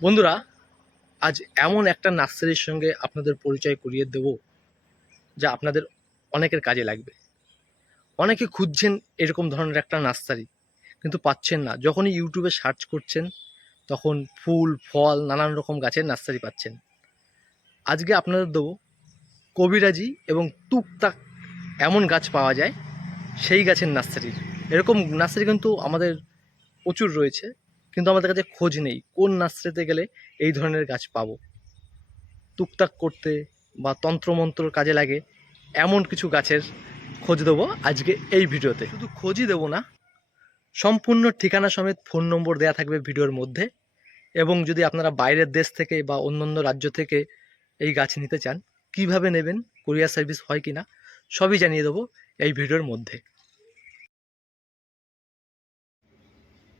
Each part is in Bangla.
বন্ধুরা, আজ এমন একটা নার্সারির সঙ্গে আপনাদের পরিচয় করিয়ে দেব যা আপনাদের অনেকের কাজে লাগবে। অনেকে খুঁজছেন এরকম ধরনের একটা নার্সারি, কিন্তু পাচ্ছেন না। যখনই ইউটিউবে সার্চ করছেন, তখন ফুল, ফল, নানান রকম গাছের নার্সারি পাচ্ছেন। আজকে আপনাদের দেবো কবিরাজি এবং টুকটাক এমন গাছ পাওয়া যায়, সেই গাছের নার্সারির এরকম নার্সারি কিন্তু আমাদের প্রচুর রয়েছে। কিন্তু আমাদের কাছে খোঁজ নেই। কোন নার্সারিতে গেলে এই ধরনের গাছ পাবো? টুকটাক করতে বা তন্ত্রমন্ত্রর কাজে লাগে এমন কিছু গাছের খোঁজ দেবো আজকে এই ভিডিওতে। শুধু খোঁজই দেবো না সম্পূর্ণ ঠিকানা সমেত ফোন নম্বর দেওয়া থাকবে ভিডিওর মধ্যে এবং যদি আপনারা বাইরের দেশ থেকে বা অন্যান্য রাজ্য থেকে এই গাছ নিতে চান কীভাবে নেবেন কুরিয়ার সার্ভিস হয় কি না সবই জানিয়ে দেবো এই ভিডিওর মধ্যে।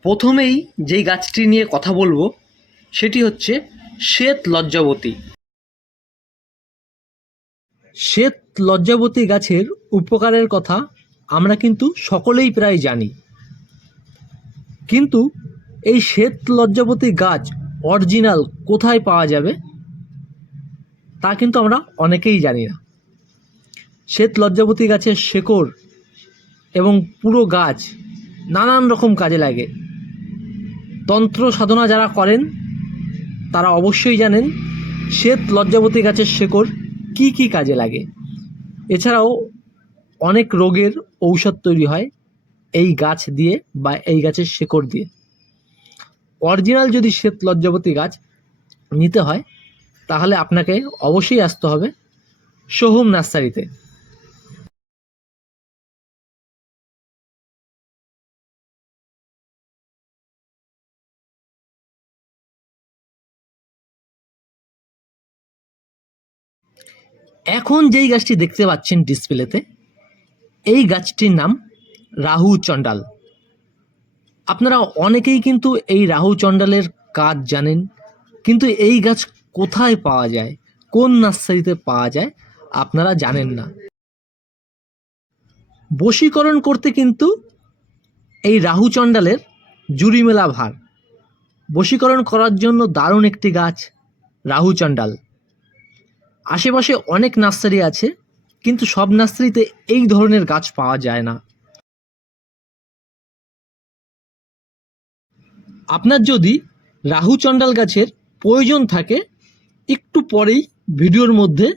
প্রথমেই যেই গাছটি নিয়ে কথা বলব, সেটি হচ্ছে শ্বেত লজ্জাবতী। শ্বেত লজ্জাবতী গাছের উপকারের কথা আমরা কিন্তু সকলেই প্রায় জানি। কিন্তু এই শ্বেত লজ্জাবতী গাছ অরিজিনাল কোথায় পাওয়া যাবে, তা কিন্তু আমরা অনেকেই জানি না। শ্বেত লজ্জাবতী গাছের শেকড় এবং পুরো গাছ নানান রকম কাজে লাগে। তন্ত্র সাধনা যারা করেন, তারা অবশ্যই জানেন শ্বেত লজ্জাবতী গাছের শেকড় কি কি কাজে লাগে। এছাড়াও অনেক রোগের ঔষধ তৈরি হয় এই গাছ দিয়ে বা এই গাছের শেকড় দিয়ে। অরিজিনাল যদি শ্বেত লজ্জাবতী গাছ নিতে হয়, তাহলে আপনাকে অবশ্যই আসতে হবে সোহম নার্সারিতে। এখন যেই গাছটি দেখতে পাচ্ছেন ডিসপ্লেতে, এই গাছটির নাম রাহু চণ্ডাল। আপনারা অনেকেই কিন্তু এই রাহু চণ্ডালের কাজ জানেন, কিন্তু এই গাছ কোথায় পাওয়া যায়, কোন নার্সারিতে পাওয়া যায়, আপনারা জানেন না। বশীকরণ করতে কিন্তু এই রাহু চণ্ডালের জুড়ি মেলা ভার। বশীকরণ করার জন্য দারুণ একটি গাছ রাহু চণ্ডাল। আশেপাশে অনেক নার্সারি আছে, কিন্তু সব নার্সারিতে এই ধরনের গাছ পাওয়া যায় না। আপনার যদি রাহু চণ্ডাল গাছের প্রয়োজন থাকে, একটু পরেই ভিডিওর মধ্যে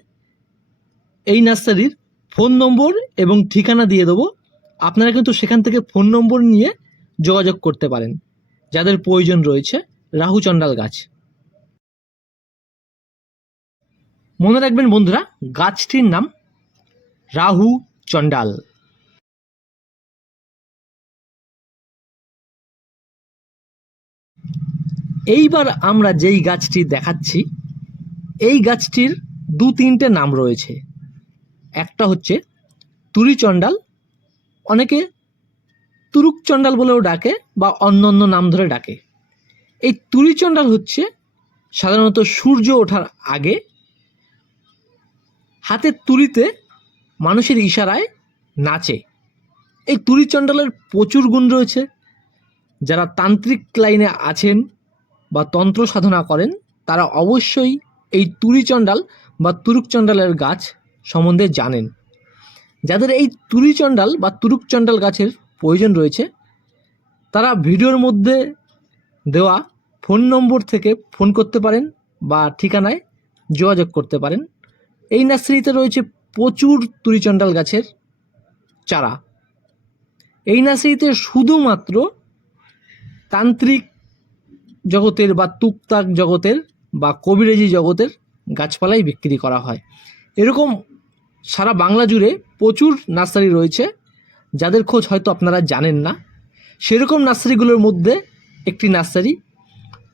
এই নার্সারির ফোন নম্বর এবং ঠিকানা দিয়ে দেবো। আপনারা কিন্তু সেখান থেকে ফোন নম্বর নিয়ে যোগাযোগ করতে পারেন। যাদের প্রয়োজন রয়েছে রাহু চণ্ডাল গাছ। মনে রাখবেন বন্ধুরা, গাছটির নাম রাহু চণ্ডাল। এইবার আমরা যেই গাছটি দেখাচ্ছি, এই গাছটির দু তিনটে নাম রয়েছে। একটা হচ্ছে তুরি চণ্ডাল, অনেকে তুরুক চণ্ডাল বলেও ডাকে বা অন্য অন্য নাম ধরে ডাকে। এই তুরি চণ্ডাল হচ্ছে সাধারণত সূর্য ওঠার আগে হাতের তুলিতে মানুষের ইশারায় নাচে। এই তুরি চণ্ডালের প্রচুর গুণ রয়েছে। যারা তান্ত্রিক লাইনে আছেন বা তন্ত্র সাধনা করেন, তারা অবশ্যই এই তুরি চণ্ডাল বা তুরুক চণ্ডালের গাছ সম্বন্ধে জানেন। যাদের এই তুরি চণ্ডাল বা তুরুক চণ্ডাল গাছের প্রয়োজন রয়েছে, তারা ভিডিওর মধ্যে দেওয়া ফোন নম্বর থেকে ফোন করতে পারেন বা ঠিকানায় যোগাযোগ করতে পারেন। এই নার্সারিতে রয়েছে প্রচুর তুরিচণ্ডাল গাছের চারা। এই নার্সারিতে শুধুমাত্র তান্ত্রিক জগতের বা তুকতাক জগতের বা কবিরাজি জগতের গাছপালাই বিক্রি করা হয়। এরকম সারা বাংলা জুড়ে প্রচুর নার্সারি রয়েছে, যাদের খোঁজ হয়তো আপনারা জানেন না। সেরকম নার্সারিগুলোর মধ্যে একটি নার্সারি,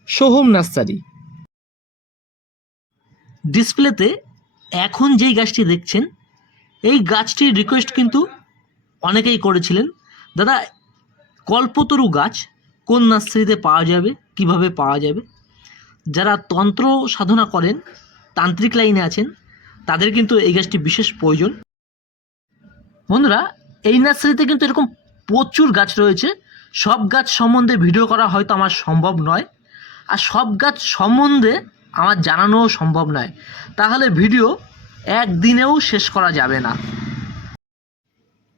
সোহম নার্সারি। ডিসপ্লেতে এখন যেই গাছটি দেখছেন, এই গাছটির রিকোয়েস্ট কিন্তু অনেকেই করেছিলেন। দাদা, কল্পতরু গাছ কোন নার্সারিতে পাওয়া যাবে? কীভাবে পাওয়া যাবে? যারা তন্ত্র সাধনা করেন, তান্ত্রিক লাইনে আছেন, তাদের কিন্তু এই গাছটি বিশেষ প্রয়োজন। বন্ধুরা, এই নার্সারিতে কিন্তু এরকম প্রচুর গাছ রয়েছে। সব গাছ সম্বন্ধে ভিডিও করা হয়তো আমার সম্ভব নয়। আর সব গাছ সম্বন্ধে আমার জানানো সম্ভব নয়। তাহলে ভিডিও একদিনেও শেষ করা যাবে না।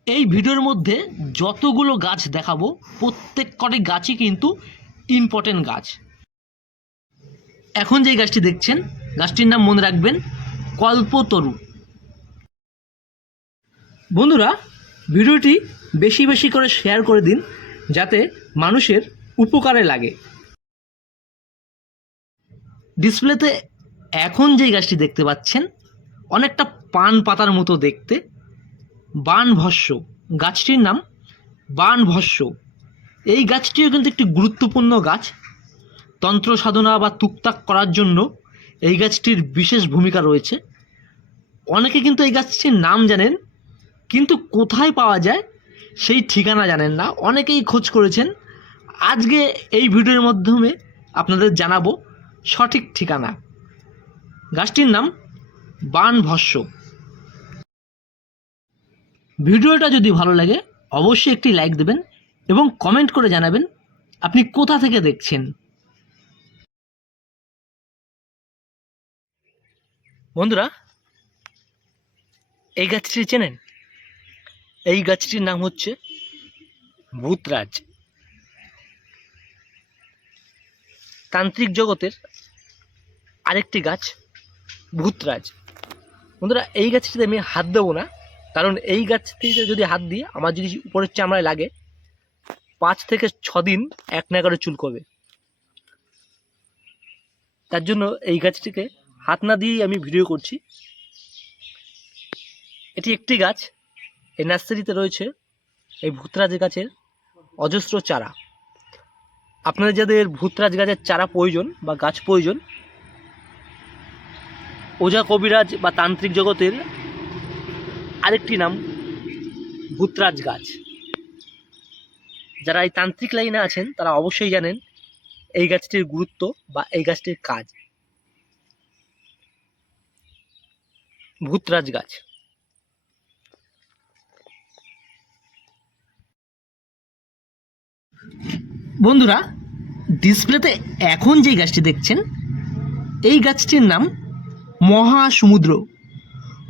এই ভিডিওর মধ্যে যতগুলো গাছ দেখাবো প্রত্যেক কটি গাছই কিন্তু ইম্পর্টেন্ট গাছ। এখন যে গাছটি দেখছেন, গাছটির নাম মনে রাখবেন, কল্পতরু। বন্ধুরা, ভিডিওটি বেশি বেশি করে শেয়ার করে দিন, যাতে মানুষের উপকারে লাগে। ডিসপ্লেতে এখন যে গাছটি দেখতে পাচ্ছেন, অনেকটা পান পাতার মতো দেখতে। বান বানভস্য গাছটির নাম বানভস্য এই গাছটিও কিন্তু একটি গুরুত্বপূর্ণ গাছ। তন্ত্র সাধনা বা তুকতাক করার জন্য এই গাছটির বিশেষ ভূমিকা রয়েছে। অনেকে কিন্তু এই গাছটির নাম জানেন, কিন্তু কোথায় পাওয়া যায় সেই ঠিকানা জানেন না। অনেকেই খোঁজ করেছেন। আজকে এই ভিডিওর মাধ্যমে আপনাদের জানাব সঠিক ঠিকানা। গাছটির নাম বানভস্য ভিডিওটা যদি ভালো লাগে, অবশ্যই একটি লাইক দেবেন এবং কমেন্ট করে জানাবেন আপনি কোথা থেকে দেখছেন। বন্ধুরা, এই গাছটি চেনেন? এই গাছটির নাম হচ্ছে ভূতরাজ। তান্ত্রিক জগতের আরেকটি গাছ, ভূতরাজ। বন্ধুরা, এই গাছটিতে আমি হাত দেবো না, কারণ এই গাছটিতে যদি হাত দিই, আমার যদি উপরের চামড়ায় লাগে, পাঁচ থেকে ছ দিন এক নাগারে চুল করবে তার জন্য এই গাছটিকে হাত না দিয়েই আমি ভিডিও করছি। এটি একটি গাছ, এই নার্সারিতে রয়েছে এই ভূতরাজ গাছের অজস্র চারা। আপনাদের যাদের ভূতরাজ গাছের চারা প্রয়োজন বা গাছ প্রয়োজন, ওঝা কবিরাজ বা তান্ত্রিক জগতের আরেকটি নাম ভূতরাজ গাছ। যারা এই তান্ত্রিক লাইনে আছেন, তারা অবশ্যই জানেন এই গাছটির গুরুত্ব বা এই গাছটির কাজ। ভূতরাজ গাছ। বন্ধুরা ডিসপ্লেতে এখন যে গাছটি দেখছেন, এই গাছটির নাম মহাসমুদ্র।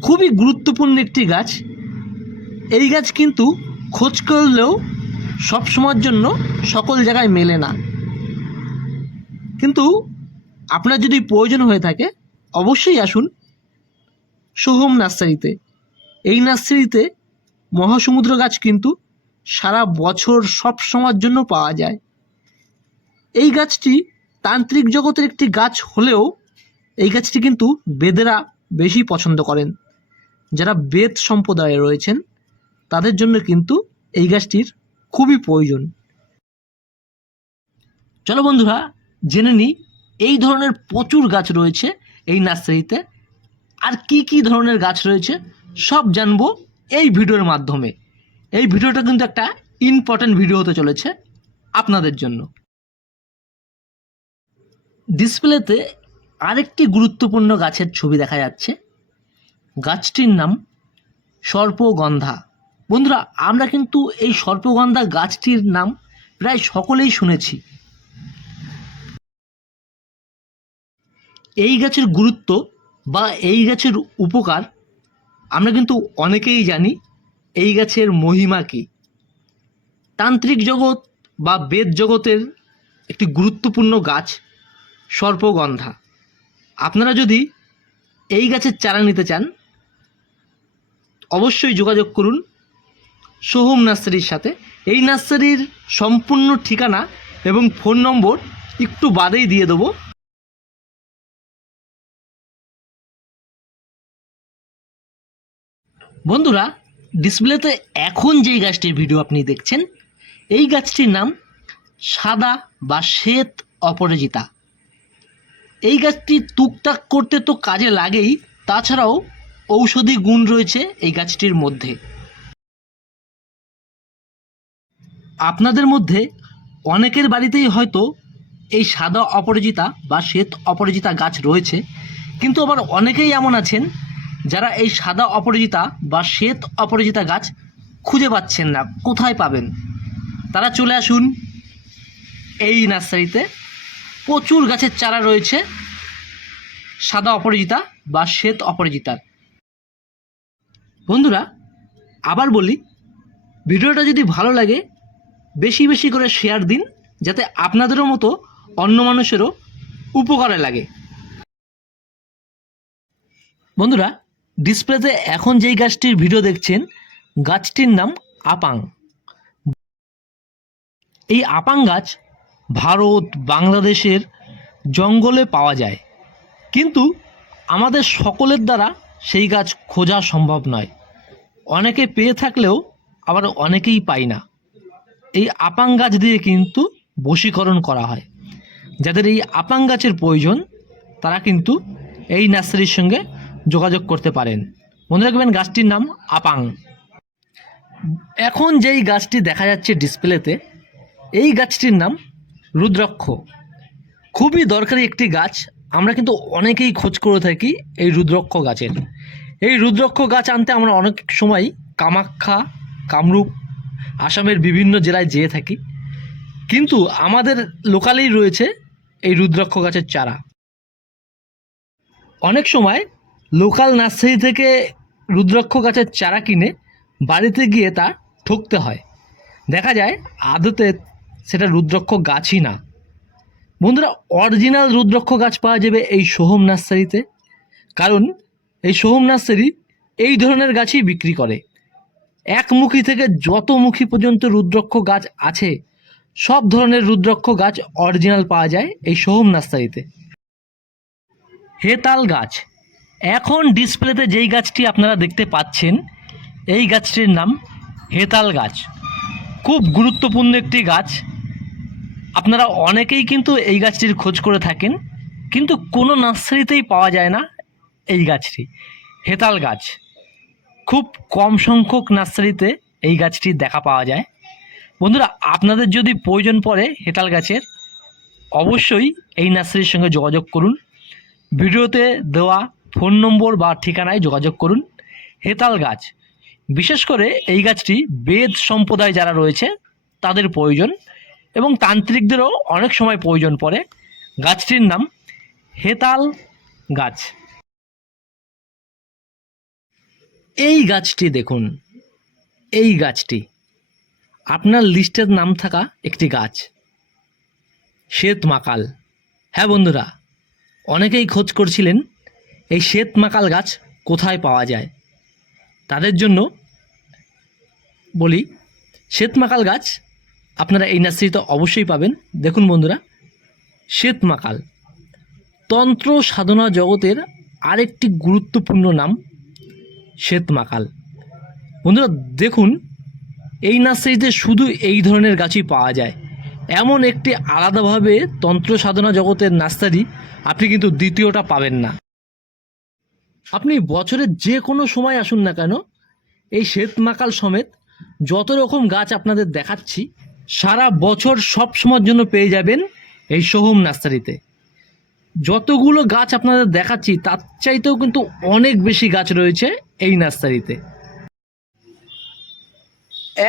খুবই গুরুত্বপূর্ণ একটি গাছ। এই গাছ কিন্তু খোঁজ করলেও সব সময়ের জন্য সকল জায়গায় মেলে না। কিন্তু আপনার যদি প্রয়োজন হয়ে থাকে, অবশ্যই আসুন সোহম নার্সারিতে। এই নার্সারিতে মহাসমুদ্র গাছ কিন্তু সারা বছর সব সময়ের জন্য পাওয়া যায়। এই গাছটি তান্ত্রিক জগতের একটি গাছ হলেও এই গাছটি কিন্তু বেদেরা বেশি পছন্দ করেন। যারা বেদ সম্প্রদায়ে রয়েছেন, তাদের জন্য কিন্তু এই গাছটির খুবই প্রয়োজন। চলো বন্ধুরা, জেনে নিই, এই ধরনের প্রচুর গাছ রয়েছে এই নার্সারিতে। আর কি কি ধরনের গাছ রয়েছে, সব জানব এই ভিডিওর মাধ্যমে। এই ভিডিওটা কিন্তু একটা ইম্পর্ট্যান্ট ভিডিও হতে চলেছে আপনাদের জন্য। ডিসপ্লেতে আরেকটি গুরুত্বপূর্ণ গাছের ছবি দেখা যাচ্ছে। গাছটির নাম সর্পগন্ধা। বন্ধুরা, আমরা কিন্তু এই সর্পগন্ধা গাছটির নাম প্রায় সকলেই শুনেছি। এই গাছের গুরুত্ব বা এই গাছের উপকার আমরা কিন্তু অনেকেই জানি। এই গাছের মহিমা কী? তান্ত্রিক জগৎ বা বেদ জগতের একটি গুরুত্বপূর্ণ গাছ সর্পগন্ধা। আপনারা যদি এই গাছের চারা নিতে চান, অবশ্যই যোগাযোগ করুন সোহম নার্সারির সাথে। এই নার্সারির সম্পূর্ণ ঠিকানা এবং ফোন নম্বর একটু বাদেই দিয়ে দেবো। বন্ধুরা, ডিসপ্লেতে এখন যেই গাছটির ভিডিও আপনি দেখছেন, এই গাছটির নাম সাদা বা শ্বেত অপরাজিতা। এই গাছটি টুকটাক করতে তো কাজে লাগেই, তাছাড়াও ঔষধি গুণ রয়েছে এই গাছটির মধ্যে। আপনাদের মধ্যে অনেকের বাড়িতেই হয়তো এই সাদা অপরাজিতা বা শ্বেত অপরাজিতা গাছ রয়েছে, কিন্তু আবার অনেকেই এমন আছেন যারা এই সাদা অপরাজিতা বা শ্বেত অপরাজিতা গাছ খুঁজে পাচ্ছেন না, কোথায় পাবেন? তারা চলে আসুন এই নার্সারিতে। প্রচুর গাছের চারা রয়েছে। সাদা অপরাজিতা বা শ্বেত অপরাজিতার। বন্ধুরা, আবার বলি, ভিডিওটা যদি ভালো লাগে, বেশি বেশি করে শেয়ার দিন, যাতে আপনাদেরও মতো অন্য মানুষেরও উপকারে লাগে। বন্ধুরা ডিসপ্লেতে এখন যেই গাছটির ভিডিও দেখছেন, গাছটির নাম আপাং। এই আপাং গাছ ভারত, বাংলাদেশের জঙ্গলে পাওয়া যায়। কিন্তু আমাদের সকলের দ্বারা সেই গাছ খোঁজা সম্ভব নয়। অনেকে পেয়ে থাকলেও আবার অনেকেই পাই না। এই আপাং গাছ দিয়ে কিন্তু বশীকরণ করা হয়। যাদের এই আপাং গাছের প্রয়োজন, তারা কিন্তু এই নার্সারির সঙ্গে যোগাযোগ করতে পারেন। মনে রাখবেন গাছটির নাম আপাং। এখন যেই গাছটি দেখা যাচ্ছে ডিসপ্লেতে এই গাছটির নাম রুদ্রাক্ষ। খুবই দরকারি একটি গাছ। আমরা কিন্তু অনেকেই খোঁজ করে থাকি এই রুদ্রক্ষ গাছের। এই রুদ্রক্ষ গাছ আনতে আমরা অনেক সময় কামাখ্যা, কামরূপ, আসামের বিভিন্ন জেলায় যেয়ে থাকি। কিন্তু আমাদের লোকালেই রয়েছে এই রুদ্রাক্ষ গাছের চারা। অনেক সময় লোকাল নার্সারি থেকে রুদ্রাক্ষ গাছের চারা কিনে বাড়িতে গিয়ে তা ঠকতে হয়। দেখা যায় আদতে সেটা রুদ্রক্ষ গাছই না। বন্ধুরা অরিজিনাল রুদ্রক্ষ গাছ পাওয়া যাবে এই সোহম নার্সারিতে। কারণ এই সোহম নার্সারি এই ধরনের গাছই বিক্রি করে। একমুখী থেকে যত মুখী পর্যন্ত রুদ্রক্ষ গাছ আছে, সব ধরনের রুদ্রক্ষ গাছ অরিজিনাল পাওয়া যায় এই সোহম নার্সারিতে। হেতাল গাছ। এখন ডিসপ্লেতে যেই গাছটি আপনারা দেখতে পাচ্ছেন, এই গাছটির নাম হেতাল গাছ। খুব গুরুত্বপূর্ণ একটি গাছ। আপনারা অনেকেই কিন্তু এই গাছটির খোঁজ করে থাকেন, কিন্তু কোনো নার্সারিতেই পাওয়া যায় না এই গাছটি, হেতাল গাছ। খুব কম সংখ্যক নার্সারিতে এই গাছটি দেখা পাওয়া যায়। বন্ধুরা, আপনাদের যদি প্রয়োজন পড়ে হেতাল গাছের, অবশ্যই এই নার্সারির সঙ্গে যোগাযোগ করুন। ভিডিওতে দেওয়া ফোন নম্বর বা ঠিকানায় যোগাযোগ করুন। হেতাল গাছ, বিশেষ করে এই গাছটি বেদ সম্প্রদায় যারা রয়েছে, তাদের প্রয়োজন। এবং তান্ত্রিকদেরও অনেক সময় প্রয়োজন পড়ে। গাছটির নাম হেতাল গাছ। এই গাছটি দেখুন, এই গাছটি। আপনার লিস্টের নাম থাকা একটি গাছ। শ্বেত মাকাল হ্যাঁ বন্ধুরা, অনেকেই খোঁজ করছিলেন এই শ্বেত মাকাল গাছ কোথায় পাওয়া যায়। তাদের জন্য বলি শ্বেত মাকাল গাছ আপনারা এই নার্সারিতে অবশ্যই পাবেন। দেখুন বন্ধুরা শ্বেত মাকাল তন্ত্র সাধনা জগতের আরেকটি গুরুত্বপূর্ণ নাম শ্বেত মাকাল বন্ধুরা, দেখুন, এই নার্সারিতে শুধু এই ধরনের গাছই পাওয়া যায়। এমন একটি আলাদাভাবে তন্ত্র সাধনা জগতের নার্সারি আপনি কিন্তু দ্বিতীয়টা পাবেন না। আপনি বছরের যে কোনো সময় আসুন না কেন, এই শ্বেত মাকাল সমেত যত রকম গাছ আপনাদের দেখাচ্ছি সারা বছর সব সময়ের জন্য পেয়ে যাবেন এই সোহম নার্সারিতে। যতগুলো গাছ আপনাদের দেখাচ্ছি, তার চাইতেও কিন্তু অনেক বেশি গাছ রয়েছে এই নার্সারিতে।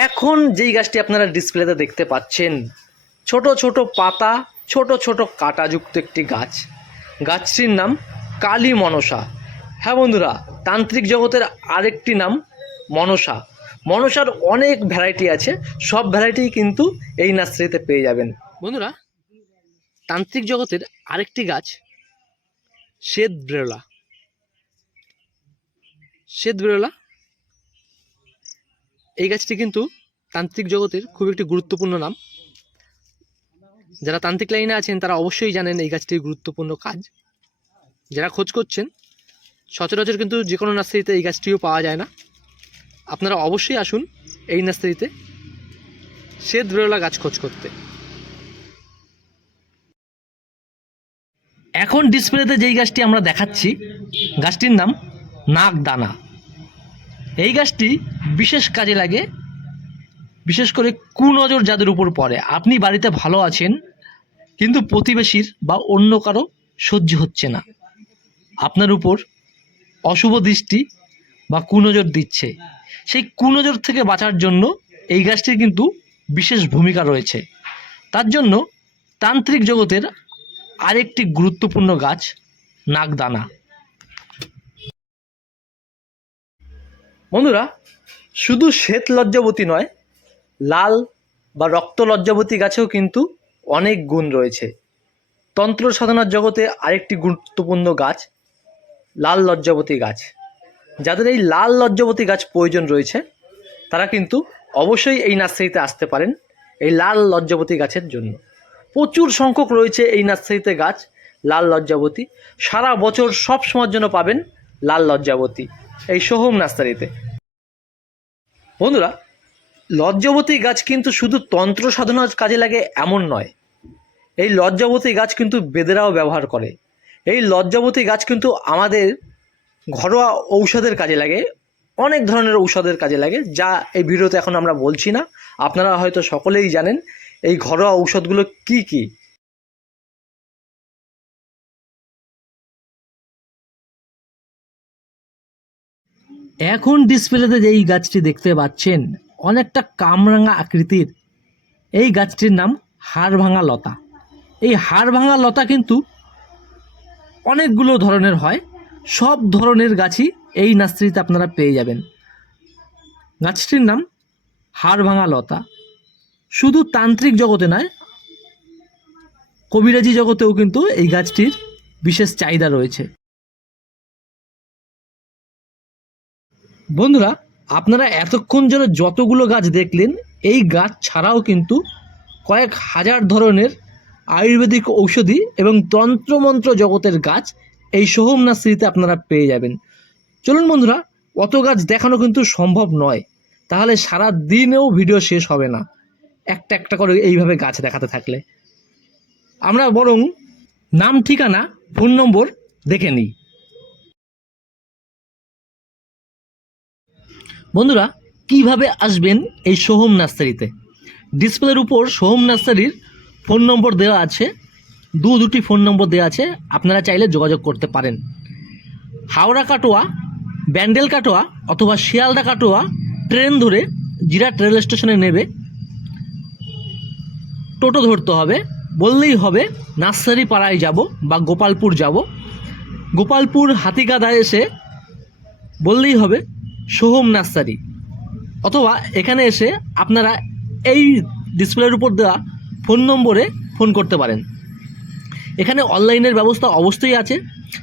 এখন যেই গাছটি আপনারা ডিসপ্লেতে দেখতে পাচ্ছেন, ছোট ছোট পাতা, ছোট ছোট কাঁটাযুক্ত একটি গাছ। গাছটির নাম কালী মনসা। হ্যাঁ বন্ধুরা, তান্ত্রিক জগতের আরেকটি নাম মনসা। মনসার অনেক ভ্যারাইটি আছে, সব ভ্যারাইটি কিন্তু এই নার্সারিতে পেয়ে যাবেন। বন্ধুরা, তান্ত্রিক জগতের আরেকটি গাছ, শ্বেত বেরোলা শ্বেত বেরোলা এই গাছটি কিন্তু তান্ত্রিক জগতের খুব একটি গুরুত্বপূর্ণ নাম। যারা তান্ত্রিক লাইনে আছেন, তারা অবশ্যই জানেন এই গাছটির গুরুত্বপূর্ণ কাজ। যারা খোঁজ করছেন, সচরাচর কিন্তু যে কোনো নার্সারিতে এই গাছটিও পাওয়া যায় না। আপনারা অবশ্যই আসুন এই নার্সারিতে। শ্বেত বেরোলা গাছ খোঁজ করতে। এখন ডিসপ্লেতে যেই গাছটি আমরা দেখাচ্ছি, গাছটির নাম নাগদানা। এই গাছটি বিশেষ কাজে লাগে, বিশেষ করে কুনজর যাদের উপর পড়ে। আপনি বাড়িতে ভালো আছেন, কিন্তু প্রতিবেশীর বা অন্য কারও সহ্য হচ্ছে না। আপনার উপর অশুভ দৃষ্টি বা কুনজর দিচ্ছে। সেই কুনজর থেকে বাঁচার জন্য এই গাছটির কিন্তু বিশেষ ভূমিকা রয়েছে। তার জন্য তান্ত্রিক জগতের আরেকটি গুরুত্বপূর্ণ গাছ নাগদানা। বন্ধুরা, শুধু শ্বেত লজ্জাবতী নয়, লাল বা রক্ত লজ্জাবতী গাছেও কিন্তু অনেক গুণ রয়েছে। তন্ত্র সাধনার জগতে আরেকটি গুরুত্বপূর্ণ গাছ লাল লজ্জাবতী গাছ। যাদের এই লাল লজ্জাবতী গাছ প্রয়োজন রয়েছে, তারা কিন্তু অবশ্যই এই নার্সারিতে আসতে পারেন এই লাল লজ্জাবতী গাছের জন্য। প্রচুর সংখ্যক রয়েছে এই নার্সারিতে গাছ লাল লজ্জাবতী। সারা বছর সব সময়ের জন্য পাবেন লাল লজ্জাবতী এই সোহম নার্সারিতে। বন্ধুরা, লজ্জাবতী গাছ কিন্তু শুধু তন্ত্র সাধনার কাজে লাগে এমন নয়। এই লজ্জাবতী গাছ কিন্তু বেদেরাও ব্যবহার করে। এই লজ্জাবতী গাছ কিন্তু আমাদের ঘরোয়া ঔষধের কাজে লাগে, অনেক ধরনের ঔষধের কাজে লাগে, যা এই ভিডিওতে এখন আমরা বলছি না। আপনারা হয়তো সকলেই জানেন এই ঘরোয়া ঔষধগুলো কি কি। এখন ডিসপ্লেতে যে এই গাছটি দেখতে পাচ্ছেন, অনেকটা কামরাঙা আকৃতির। এই গাছটির নাম হাড়ভাঙা লতা। এই হাড়ভাঙা লতা কিন্তু অনেকগুলো ধরনের হয়। সব ধরনের গাছই এই নার্সারিতে আপনারা পেয়ে যাবেন। গাছটির নাম হাড়ভাঙা লতা। শুধু তান্ত্রিক জগতে নয়, কবিরাজি জগতেও কিন্তু এই গাছটির বিশেষ চাহিদা রয়েছে। বন্ধুরা, আপনারা এতক্ষণ যেন যতগুলো গাছ দেখলেন, এই গাছ ছাড়াও কিন্তু কয়েক হাজার ধরনের আয়ুর্বেদিক ঔষধি এবং তন্ত্রমন্ত্র জগতের গাছ এই সোহম নার্সারিতে আপনারা পেয়ে যাবেন। চলুন বন্ধুরা, অত গাছ দেখানো কিন্তু সম্ভব নয়। তাহলে সারা দিনেও ভিডিও শেষ হবে না। একটা একটা করে এইভাবে গাছ দেখাতে থাকলে। আমরা বরং নাম, ঠিকানা, ফোন নম্বর দেখে নিই। বন্ধুরা, কীভাবে আসবেন এই সোহম নার্সারিতে ডিসপ্লের উপর সোহম নার্সারির ফোন নম্বর দেওয়া আছে। দু দুটি ফোন নম্বর দেওয়া আছে, আপনারা চাইলে যোগাযোগ করতে পারেন। হাওড়া কাটোয়া, ব্যান্ডেল কাটোয়া অথবা শিয়ালদা কাটোয়া ট্রেন ধরে জিরাট রেল স্টেশনে নেবে। টোটো ধরতে হবে, বললেই হবে নার্সারি পাড়ায় যাব বা গোপালপুর যাব। গোপালপুর হাতিগাদা এসে বললেই হবে, সোহম নার্সারি। অথবা এখানে এসে আপনারা এই ডিসপ্লের উপর দেওয়া ফোন নম্বরে ফোন করতে পারেন। এখানে অনলাইনের ব্যবস্থা অবশ্যই আছে।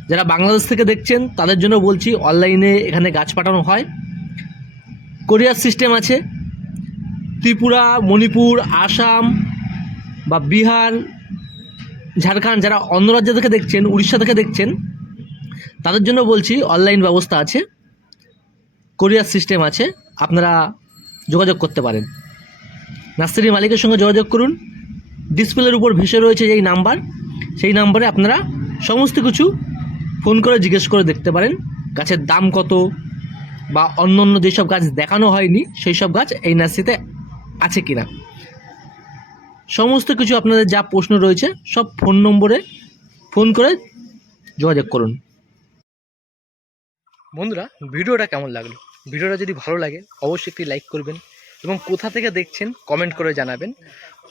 যারা বাংলাদেশ থেকে দেখছেন, তাদের জন্য বলছি, অনলাইনে এখানে গাছ পাঠানো হয়। কোরিয়ার সিস্টেম আছে। ত্রিপুরা, মণিপুর, আসাম বা বিহার, ঝাড়খণ্ড, যারা অন্য রাজ্য থেকে দেখছেন, উড়িষ্যা থেকে দেখছেন, তাদের জন্য বলছি, অনলাইন ব্যবস্থা আছে। কোরিয়ার সিস্টেম আছে। আপনারা যোগাযোগ করতে পারেন। নার্সারি মালিকের সঙ্গে যোগাযোগ করুন। ডিসপ্লের উপর ভেসে রয়েছে এই নাম্বার। সেই নাম্বারে আপনারা সমস্ত কিছু ফোন করে জিজ্ঞেস করে দেখতে পারেন। গাছের দাম কত? বা অন্য অন্য যেসব গাছ দেখানো হয়নি সেই সব গাছ এই নার্সারিতে আছে কি না সমস্ত কিছু আপনাদের যা প্রশ্ন রয়েছে, সব ফোন নম্বরে ফোন করে যোগাযোগ করুন। বন্ধুরা, ভিডিওটা কেমন লাগল? ভিডিওটা যদি ভালো লাগে, অবশ্যই একটি লাইক করবেন এবং কোথা থেকে দেখছেন, কমেন্ট করে জানাবেন।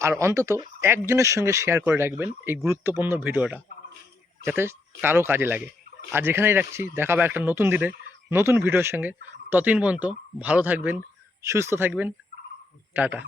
আর অন্তত একজনের সঙ্গে শেয়ার করে রাখবেন এই গুরুত্বপূর্ণ ভিডিওটা, যাতে তারও কাজে লাগে। আর যেখানেই রাখছি, দেখাবো একটা নতুন দিনে, নতুন ভিডিওর সঙ্গে। ততদিন পর্যন্ত ভালো থাকবেন, সুস্থ থাকবেন। টাটা।